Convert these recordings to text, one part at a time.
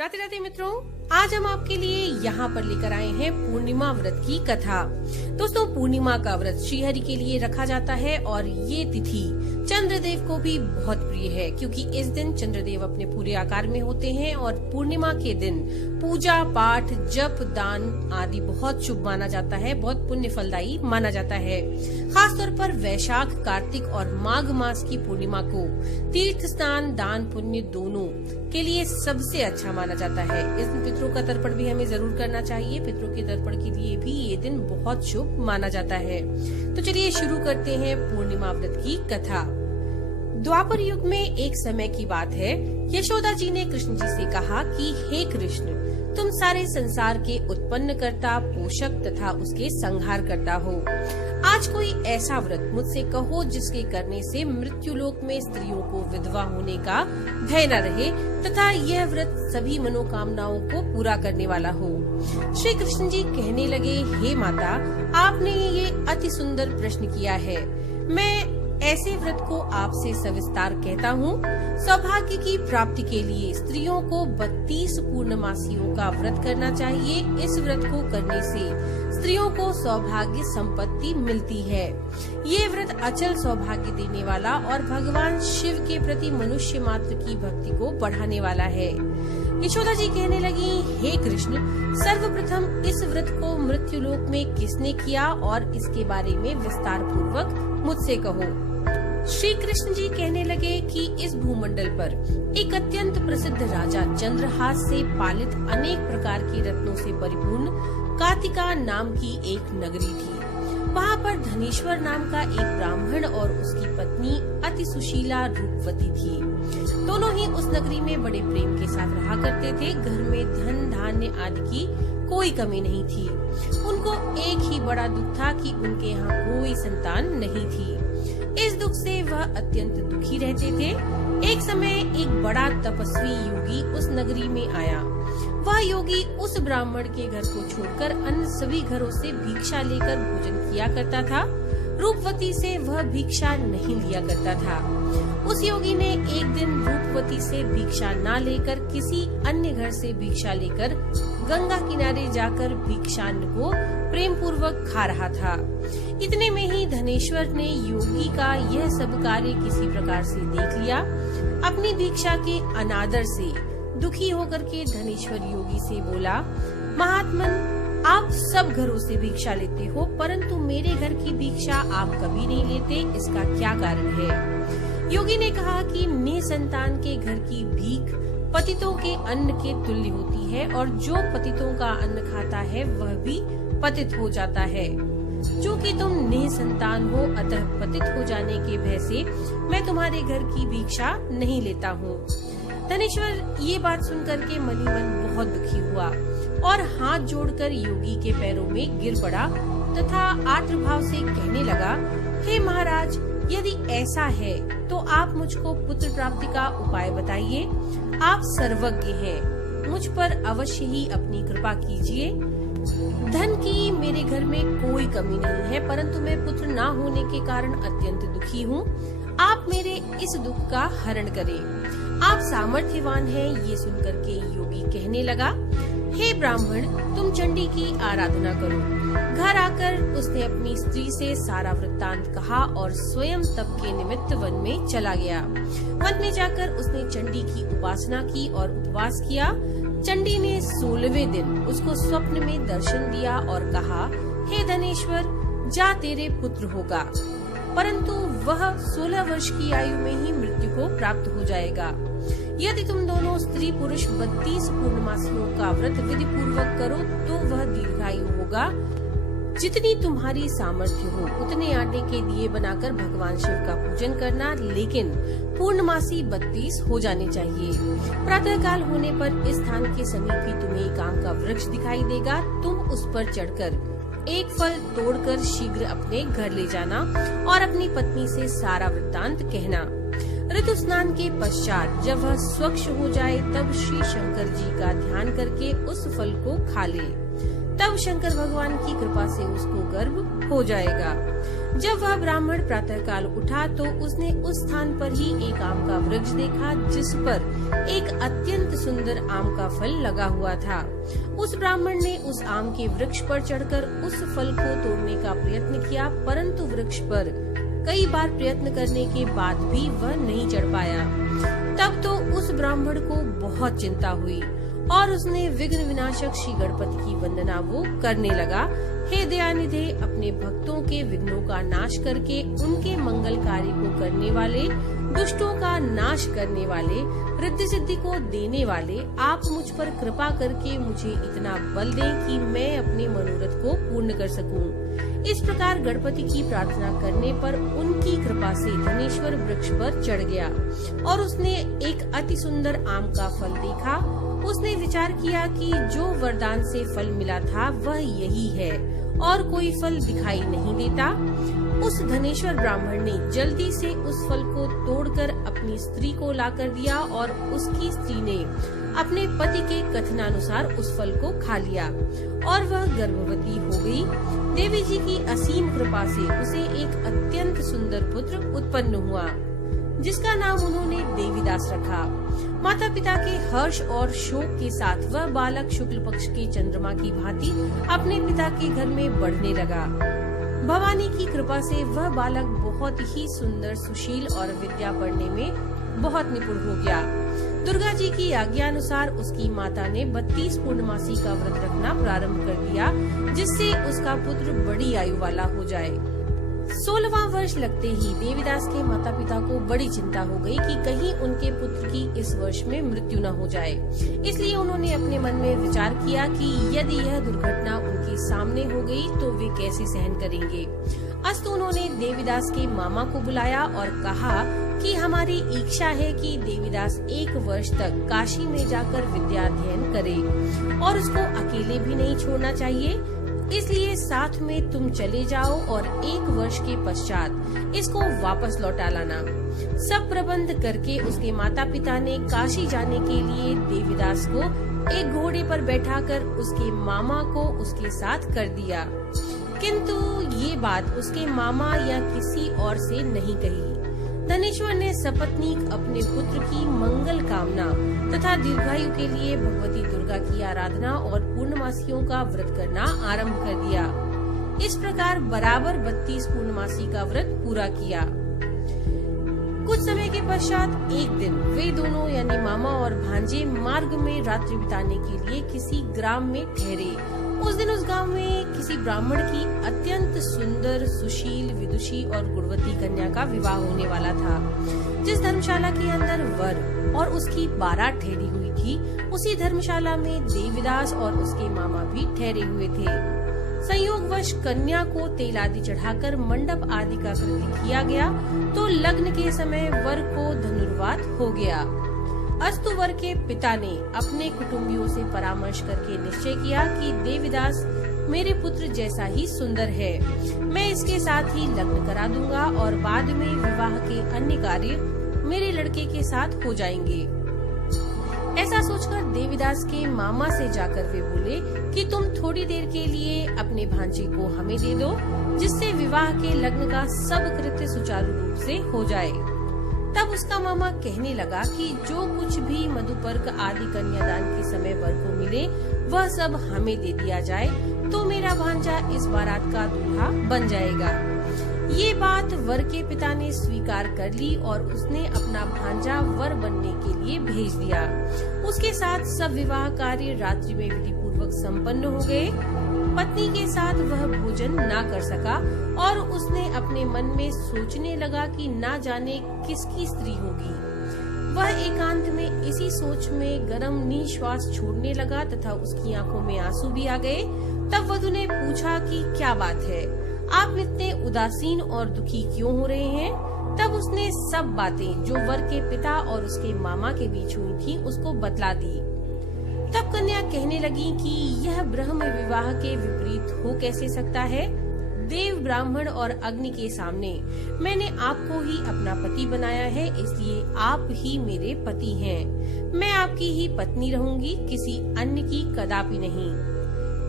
राधे राधे मित्रों, आज हम आपके लिए यहाँ पर लेकर आए हैं पूर्णिमा व्रत की कथा। दोस्तों, पूर्णिमा का व्रत श्रीहरि के लिए रखा जाता है और ये तिथि चंद्रदेव को भी बहुत प्रिय है, क्योंकि इस दिन चंद्रदेव अपने पूरे आकार में होते हैं और पूर्णिमा के दिन पूजा पाठ, जप, दान आदि बहुत शुभ माना जाता है, बहुत पुण्य फलदायी माना जाता है। खासतौर पर वैशाख, कार्तिक और माघ मास की पूर्णिमा को तीर्थ स्नान, दान, पुण्य दोनों के लिए सबसे अच्छा माना जाता है। इस दिन पितरों का तर्पण भी हमें जरूर करना चाहिए। पितरों के तर्पण के लिए भी ये दिन बहुत शुभ माना जाता है। तो चलिए शुरू करते हैं पूर्णिमा व्रत की कथा। द्वापर युग में एक समय की बात है, यशोदा जी ने कृष्ण जी से कहा कि हे कृष्ण, तुम सारे संसार के उत्पन्न करता, पोषक तथा उसके संहार करता हो। आज कोई ऐसा व्रत मुझसे कहो जिसके करने से मृत्युलोक में स्त्रियों को विधवा होने का भय न रहे तथा यह व्रत सभी मनोकामनाओं को पूरा करने वाला हो। श्री कृष्ण जी कहने लगे, हे माता, आपने ये अति सुंदर प्रश्न किया है। मैं ऐसे व्रत को आपसे सविस्तार कहता हूँ। सौभाग्य की प्राप्ति के लिए स्त्रियों को 32 पूर्णमासियों का व्रत करना चाहिए। इस व्रत को करने से स्त्रियों को सौभाग्य संपत्ति मिलती है। ये व्रत अचल सौभाग्य देने वाला और भगवान शिव के प्रति मनुष्य मात्र की भक्ति को बढ़ाने वाला है। यशोदा जी कहने लगी, हे कृष्ण, सर्वप्रथम इस व्रत को मृत्युलोक में किसने किया और इसके बारे में विस्तार पूर्वक मुझसे कहो। श्री कृष्ण जी कहने लगे कि इस भूमंडल पर एक अत्यंत प्रसिद्ध राजा चंद्रहास से पालित अनेक प्रकार के रत्नों से परिपूर्ण कातिका नाम की एक नगरी थी। वहाँ पर धनेश्वर नाम का एक ब्राह्मण और उसकी पत्नी अति सुशीला रूपवती थी। दोनों ही उस नगरी में बड़े प्रेम के साथ रहा करते थे। घर में धन धान्य आदि की कोई कमी नहीं थी। उनको एक ही बड़ा दुख था कि उनके यहाँ कोई संतान नहीं थी। इस दुख से वह अत्यंत दुखी रहते थे। एक समय एक बड़ा तपस्वी योगी उस नगरी में आया। वह योगी उस ब्राह्मण के घर को छोड़कर अन्य सभी घरों से भिक्षा लेकर भोजन किया करता था। रूपवती से वह भिक्षा नहीं लिया करता था। उस योगी ने एक दिन रूपवती से भिक्षा न लेकर किसी अन्य घर से भिक्षा लेकर गंगा किनारे जाकर भिक्षान्न को प्रेम पूर्वक खा रहा था। इतने में ही धनेश्वर ने योगी का यह सब कार्य किसी प्रकार से देख लिया। अपनी भिक्षा के अनादर से दुखी होकर के धनेश्वर योगी से बोला, महात्मन, आप सब घरों से भिक्षा लेते हो, परंतु मेरे घर की भिक्षा आप कभी नहीं लेते, इसका क्या कारण है? योगी ने कहा कि निसंतान के घर की भीख पतितों के अन्न के तुल्य होती है और जो पतितों का अन्न खाता है वह भी पतित हो जाता है। चूँकि तुम निसंतान हो, अतः पतित हो जाने के भय से मैं तुम्हारे घर की भिक्षा नहीं लेता हूँ। धनेश्वर ये बात सुनकर के मनी मन बहुत दुखी हुआ और हाथ जोड़कर योगी के पैरों में गिर पड़ा तथा आर्द्र भाव से कहने लगा, हे महाराज, यदि ऐसा है तो आप मुझको पुत्र प्राप्ति का उपाय बताइए। आप सर्वज्ञ हैं, मुझ पर अवश्य ही अपनी कृपा कीजिए। धन की मेरे घर में कोई कमी नहीं है, परंतु मैं पुत्र ना होने के कारण अत्यंत दुखी हूँ। आप मेरे इस दुख का हरण करें। आप सामर्थ्यवान हैं। ये सुनकर के योगी कहने लगा, हे ब्राह्मण, तुम चंडी की आराधना करो। घर आकर उसने अपनी स्त्री से सारा वृत्तांत कहा और स्वयं तप के निमित्त वन में चला गया। वन में जाकर उसने चंडी की उपासना की और उपवास किया। चंडी ने 16वें दिन उसको स्वप्न में दर्शन दिया और कहा, हे धनेश्वर, जा, तेरे पुत्र होगा, परंतु वह 16 वर्ष की आयु में ही मृत्यु को प्राप्त हो जाएगा। यदि तुम दोनों स्त्री पुरुष 32 पूर्णमासियों का व्रत विधि पूर्वक करो तो वह दीर्घायु होगा। जितनी तुम्हारी सामर्थ्य हो उतने आटे के दिए बनाकर भगवान शिव का पूजन करना, लेकिन पूर्णमासी 32 हो जाने चाहिए। प्रातः काल होने पर इस स्थान के समीप ही तुम्हें एक आम का वृक्ष दिखाई देगा। तुम उस पर चढ़कर एक फल तोड़कर शीघ्र अपने घर ले जाना और अपनी पत्नी से सारा वृत्तांत कहना। ऋतु स्नान के पश्चात जब वह स्वच्छ हो जाए तब श्री शंकर जी का ध्यान करके उस फल को खा ले। तब शंकर भगवान की कृपा से उसको गर्भ हो जाएगा। जब वह ब्राह्मण प्रातःकाल उठा तो उसने उस स्थान पर ही एक आम का वृक्ष देखा जिस पर एक अत्यंत सुंदर आम का फल लगा हुआ था। उस ब्राह्मण ने उस आम के वृक्ष पर चढ़कर उस फल को तोड़ने का प्रयत्न किया, परंतु वृक्ष पर कई बार प्रयत्न करने के बाद भी वह नहीं चढ़ पाया। तब तो उस ब्राह्मण को बहुत चिंता हुई और उसने विघ्न विनाशक श्री गणपति की वंदना वो करने लगा। हे दयानिधे, अपने भक्तों के विघ्नों का नाश करके उनके मंगल कार्य को करने वाले, दुष्टों का नाश करने वाले, रिद्धि सिद्धि को देने वाले, आप मुझ पर कृपा करके मुझे इतना बल दें कि मैं अपने मनोरथ को पूर्ण कर सकूं। इस प्रकार गणपति की प्रार्थना करने पर उनकी कृपा से धनेश्वर वृक्ष पर चढ़ गया और उसने एक अति सुंदर आम का फल देखा। उसने विचार किया कि जो वरदान से फल मिला था वह यही है और कोई फल दिखाई नहीं देता। उस धनेश्वर ब्राह्मण ने जल्दी से उस फल को तोड़कर अपनी स्त्री को लाकर दिया और उसकी स्त्री ने अपने पति के कथनानुसार उस फल को खा लिया और वह गर्भवती हो गई। देवी जी की असीम कृपा से उसे एक अत्यंत सुंदर पुत्र उत्पन्न हुआ जिसका नाम उन्होंने देवीदास रखा। माता पिता के हर्ष और शोक के साथ वह बालक शुक्ल पक्ष के चंद्रमा की भांति अपने पिता के घर में बढ़ने लगा। भवानी की कृपा से वह बालक बहुत ही सुंदर, सुशील और विद्या पढ़ने में बहुत निपुण हो गया। दुर्गा जी की आज्ञा अनुसार उसकी माता ने 32 पूर्णमासी का व्रत रखना प्रारंभ कर दिया जिससे उसका पुत्र बड़ी आयु वाला हो जाए। 16वां वर्ष लगते ही देवीदास के माता पिता को बड़ी चिंता हो गई कि कहीं उनके पुत्र की इस वर्ष में मृत्यु न हो जाए। इसलिए उन्होंने अपने मन में विचार किया कि यदि यह दुर्घटना उनके सामने हो गई तो वे कैसे सहन करेंगे। अस्तु उन्होंने देवीदास के मामा को बुलाया और कहा कि हमारी इच्छा है कि देवीदास 1 वर्ष तक काशी में जाकर विद्या अध्ययन करे और उसको अकेले भी नहीं छोड़ना चाहिए। इसलिए साथ में तुम चले जाओ और 1 वर्ष के पश्चात इसको वापस लौटा लाना। सब प्रबंध करके उसके माता पिता ने काशी जाने के लिए देवीदास को एक घोड़े पर बैठाकर उसके मामा को उसके साथ कर दिया, किंतु ये बात उसके मामा या किसी और से नहीं कही। धनेश्वर ने सपत्नीक अपने पुत्र की मंगल कामना तथा दीर्घायु के लिए भगवती दुर्गा की आराधना और पूर्णमासियों का व्रत करना आरंभ कर दिया। इस प्रकार बराबर 32 पूर्णमासी का व्रत पूरा किया। कुछ समय के पश्चात एक दिन वे दोनों यानी मामा और भांजे मार्ग में रात्रि बिताने के लिए किसी ग्राम में ठहरे। उस दिन उस गांव में किसी ब्राह्मण की अत्यंत सुंदर, सुशील, विदुषी और गुणवती कन्या का विवाह होने वाला था। जिस धर्मशाला के अंदर वर और उसकी बारात ठहरी हुई थी, उसी धर्मशाला में देवीदास और उसके मामा भी ठहरे हुए थे। संयोगवश कन्या को तेल आदि चढ़ाकर मंडप आदि का कृत्य किया गया तो लग्न के समय वर को धनुर्वात हो गया। अस्तु वर के पिता ने अपने कुटुंबियों से परामर्श करके निश्चय किया कि देवीदास मेरे पुत्र जैसा ही सुंदर है, मैं इसके साथ ही लग्न करा दूंगा और बाद में विवाह के अन्य कार्य मेरे लड़के के साथ हो जाएंगे। ऐसा सोचकर देवीदास के मामा से जाकर वे बोले कि तुम थोड़ी देर के लिए अपने भांजे को हमें दे दो, जिससे विवाह के लग्न का सब कृत्य सुचारू रूप से हो जाए। तब उसका मामा कहने लगा कि जो कुछ भी मधुपर्क आदि कन्यादान के समय वर को मिले वह सब हमें दे दिया जाए तो मेरा भांजा इस बारात का दूल्हा बन जाएगा। ये बात वर के पिता ने स्वीकार कर ली और उसने अपना भांजा वर बनने के लिए भेज दिया। उसके साथ सब विवाह कार्य रात्रि में विधि पूर्वक संपन्न हो गए। पत्नी के साथ वह भोजन ना कर सका और उसने अपने मन में सोचने लगा कि ना जाने किसकी स्त्री होगी। वह एकांत में इसी सोच में गर्म निश्वास छोड़ने लगा तथा उसकी आंखों में आंसू भी आ गए। तब वधू ने पूछा कि क्या बात है, आप इतने उदासीन और दुखी क्यों हो रहे हैं। तब उसने सब बातें जो वर के पिता और उसके मामा के बीच हुई थी उसको बतला दी। तब कन्या कहने लगी कि यह ब्रह्म विवाह के विपरीत हो कैसे सकता है। देव, ब्राह्मण और अग्नि के सामने मैंने आपको ही अपना पति बनाया है, इसलिए आप ही मेरे पति हैं। मैं आपकी ही पत्नी रहूंगी, किसी अन्य की कदापि नहीं।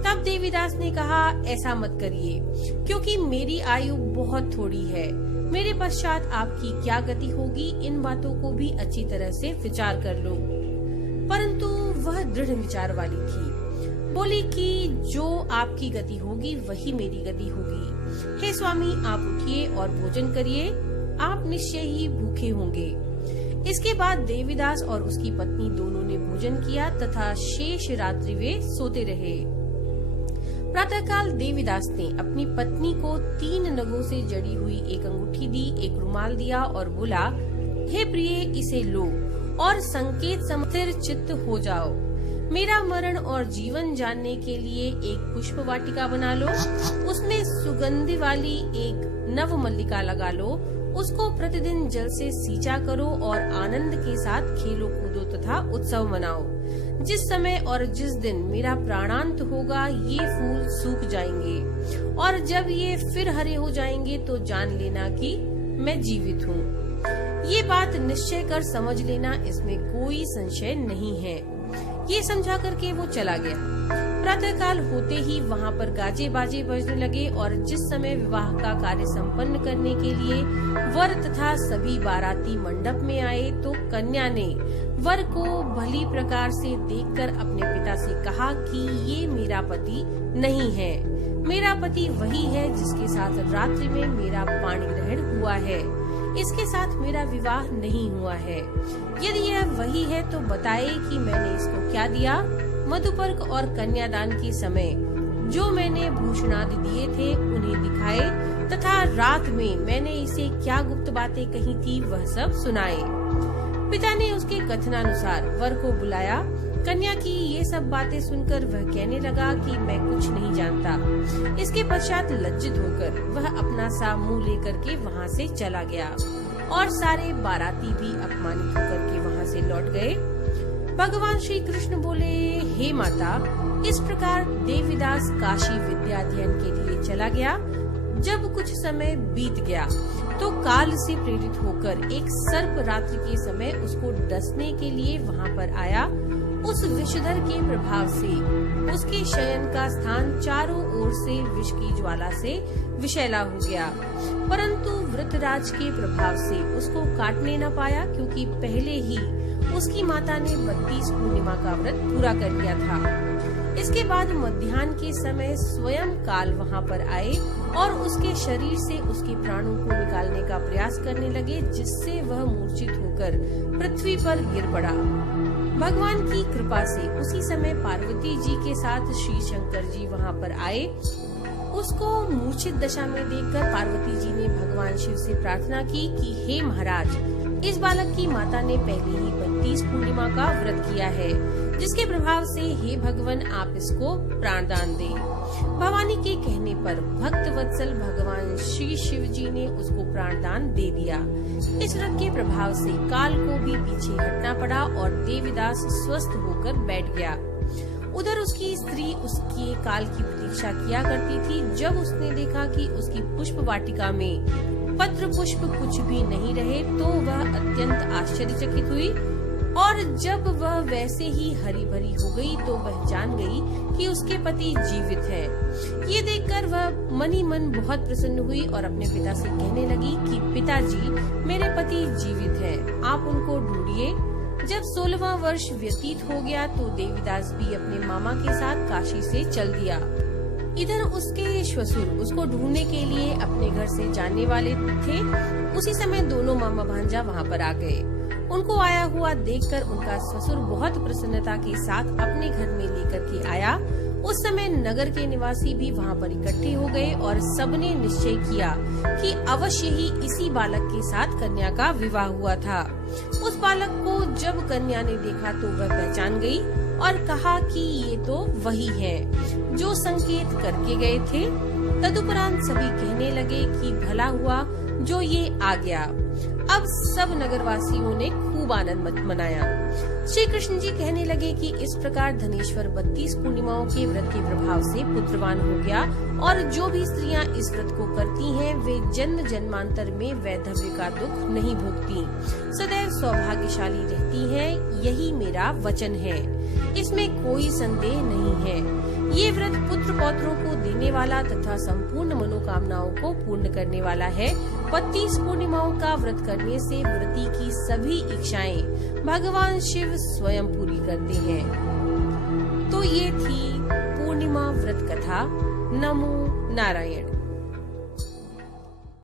तब देवीदास ने कहा, ऐसा मत करिए, क्योंकि मेरी आयु बहुत थोड़ी है। मेरे पश्चात आपकी क्या गति होगी, इन बातों को भी अच्छी तरह से विचार कर लो। परंतु वह दृढ़ विचार वाली थी। बोली कि जो आपकी गति होगी वही मेरी गति होगी। हे स्वामी, आप उठिए और भोजन करिए, आप निश्चय ही भूखे होंगे। इसके बाद देवीदास और उसकी पत्नी दोनों ने भोजन किया तथा शेष रात्रि वे सोते रहे। प्रातःकाल देवीदास ने अपनी पत्नी को 3 नगों से जड़ी हुई एक अंगूठी दी, एक रुमाल दिया और बोला, हे प्रिय, इसे लो और संकेत स्थिर चित्त हो जाओ। मेरा मरण और जीवन जानने के लिए एक पुष्प वाटिका बना लो, उसमें सुगंधि वाली एक नव मल्लिका लगा लो, उसको प्रतिदिन जल से सींचा करो और आनंद के साथ खेलो कूदो तथा उत्सव मनाओ। जिस समय और जिस दिन मेरा प्राणांत होगा ये फूल सूख जाएंगे और जब ये फिर हरे हो जाएंगे तो जान लेना कि मैं जीवित हूँ। ये बात निश्चय कर समझ लेना, इसमें कोई संशय नहीं है। ये समझा करके वो चला गया। प्रातःकाल होते ही वहाँ पर गाजे बाजे बजने लगे और जिस समय विवाह का कार्य संपन्न करने के लिए वर तथा सभी बाराती मंडप में आए तो कन्या ने वर को भली प्रकार से देखकर अपने पिता से कहा कि ये मेरा पति नहीं है, मेरा पति वही है जिसके साथ रात्रि में मेरा पाणी ग्रहण हुआ है, इसके साथ मेरा विवाह नहीं हुआ है। यदि यह वही है तो बताए कि मैंने इसको क्या दिया। मधुपर्क और कन्यादान के समय जो मैंने भूषणादि दिए थे उन्हें दिखाए तथा रात में मैंने इसे क्या गुप्त बातें कही थी वह सब सुनाए। पिता ने उसके कथनानुसार वर को बुलाया। कन्या की ये सब बातें सुनकर वह कहने लगा कि मैं कुछ नहीं जानता। इसके पश्चात लज्जित होकर वह अपना सा मुंह लेकर के वहाँ से चला गया और सारे बाराती भी अपमानित होकर के वहाँ से लौट गए। भगवान श्री कृष्ण बोले, हे माता, इस प्रकार देवीदास काशी विद्याध्ययन के लिए चला गया। जब कुछ समय बीत गया तो काल से प्रेरित होकर एक सर्प रात्रि के समय उसको डसने के लिए वहाँ पर आया। उस विषधर के प्रभाव से उसके शयन का स्थान चारों ओर से विष की ज्वाला से विषैला हो गया, परंतु वृतराज के प्रभाव से उसको काटने न पाया, क्योंकि पहले ही उसकी माता ने 32 पूर्णिमा का व्रत पूरा कर लिया था। इसके बाद मध्याह्न के समय स्वयं काल वहाँ पर आए और उसके शरीर से उसके प्राणों को निकालने का प्रयास करने लगे, जिससे वह मूर्छित होकर पृथ्वी पर गिर पड़ा। भगवान की कृपा से उसी समय पार्वती जी के साथ श्री शंकर जी वहाँ पर आए। उसको मूर्छित दशा में देखकर पार्वती जी ने भगवान शिव से प्रार्थना की कि हे महाराज, इस बालक की माता ने पहले ही 32 पूर्णिमा का व्रत किया है, जिसके प्रभाव से हे भगवान आप इसको प्राणदान दें। भवानी के कहने पर भक्त वत्सल भगवान श्री शिव जी ने उसको प्राणदान दे दिया। इस व्रत के प्रभाव से काल को भी पीछे हटना पड़ा और देवीदास स्वस्थ होकर बैठ गया। उधर उसकी स्त्री उसके काल की प्रतीक्षा किया करती थी। जब उसने देखा कि उसकी पुष्प वाटिका में पत्र पुष्प कुछ भी नहीं रहे तो वह अत्यंत आश्चर्यचकित हुई और जब वह वैसे ही हरी भरी हो गई तो वह जान गई कि उसके पति जीवित हैं। ये देखकर वह मन ही मन बहुत प्रसन्न हुई और अपने पिता से कहने लगी कि पिताजी, मेरे पति जीवित हैं, आप उनको ढूंढिए। जब 16वां वर्ष व्यतीत हो गया तो देवीदास भी अपने मामा के साथ काशी से चल दिया। इधर उसके श्वशुर उसको ढूंढने के लिए अपने घर से जाने वाले थे। उसी समय दोनों मामा भांजा वहाँ पर आ गए। उनको आया हुआ देखकर उनका ससुर बहुत प्रसन्नता के साथ अपने घर में लेकर के आया। उस समय नगर के निवासी भी वहाँ पर इकट्ठे हो गए और सबने निश्चय किया कि अवश्य ही इसी बालक के साथ कन्या का विवाह हुआ था। उस बालक को जब कन्या ने देखा तो वह पहचान गई और कहा कि ये तो वही है जो संकेत करके गए थे। तदुपरांत सभी कहने लगे कि भला हुआ जो ये आ गया। अब सब नगरवासियों ने खूब खूब आनंद मनाया। श्री कृष्ण जी कहने लगे कि इस प्रकार धनेश्वर 32 पूर्णिमाओं के व्रत के प्रभाव से पुत्रवान हो गया और जो भी स्त्रियां इस व्रत को करती हैं वे जन्म जन्मांतर में वैधव्य का दुख नहीं भोगती, सदैव सौभाग्यशाली रहती हैं। यही मेरा वचन है, इसमें कोई संदेह नहीं है। ये व्रत पुत्र पौत्रों को देने वाला तथा संपूर्ण मनोकामनाओं को पूर्ण करने वाला है। 32 पूर्णिमाओं का व्रत करने से व्रती की सभी इच्छाएं भगवान शिव स्वयं पूरी करते हैं। तो ये थी पूर्णिमा व्रत कथा। नमो नारायण।